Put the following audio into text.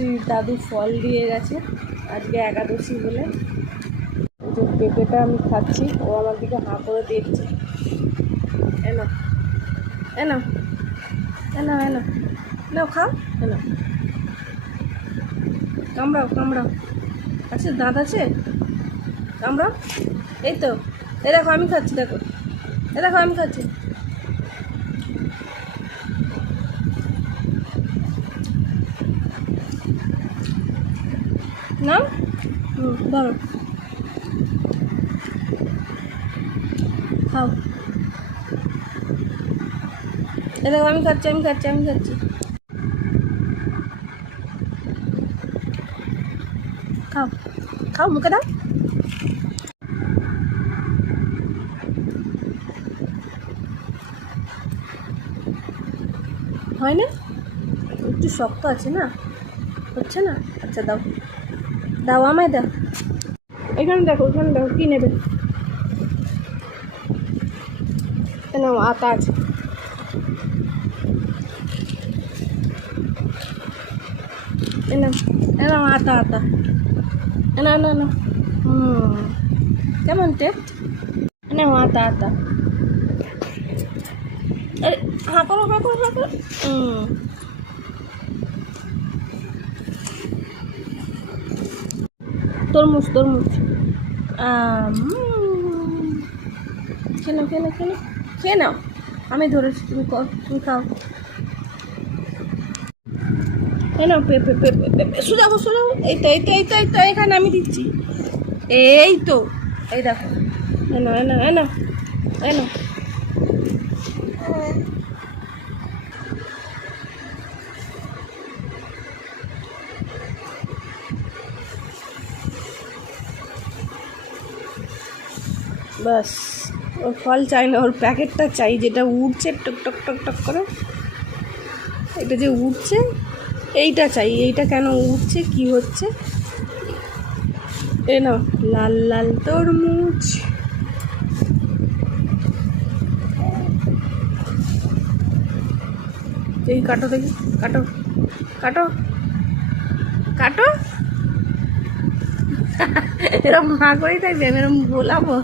একাদশীর দাদু ফল দিয়ে গেছে, আজকে একাদশী বলে। এই যে পেঁপেটা আমি খাচ্ছি, ও আমার দিকে হাঁ করে দেখছে। এনো এনো এনো এনো নাও, খাও, এনো, কামড়াও কামড়াও, আছে দাঁত আছে, কামড়াও। এই তো, এই দেখো আমি খাচ্ছি, দেখো, এই দেখো আমি খাচ্ছি। নাও, ধরো, খাও। এই দেখো আমি খাচ্ছি, আমি খাচ্ছি, আমি খাচ্ছি। খাও খাও, মুখে দাও। হয় না, একটু শক্ত আছে না, হচ্ছে না। আচ্ছা দাও, দাও আমায় দাও। এখানে দেখো, এখানে দেখো, কী নেবে? নাও, আতা আছে। এনাম এনাম আতা আতা, এনা না না, কেমন টেস্ট? এনাম আতা আতা। আরে হাঁ করো, হাঁ করো, হাঁ করো। তরমুজ, তরমুজ। খেয়ে নাও, খেয়ে নাও, খেয়ে নাও, খেয়ে নাও, আমি ধরেছি, তুমি তুমি খাও। খেয়ে নাও, পেঁপে পেঁপে পেঁপে, সোজাবো সোজাবো, এই তো এই তো এই তো এই তো, এখানে আমি দিচ্ছি, এই তো, এই দেখো, এনো এনো এনো এনো। বাস, ওর ফল চাই না, ওর প্যাকেটটা চাই, যেটা উঠছে টক টক টক টক করে, এটা যে উঠছে এইটা চাই। এইটা কেন উঠছে, কি হচ্ছে? এ নাও, লাল লাল তরমুজ। এই কাটো দেখি, কাটো কাটো কাটো। এরকম হাঁ করেই থাকবে, আমি এরকম বলাবো?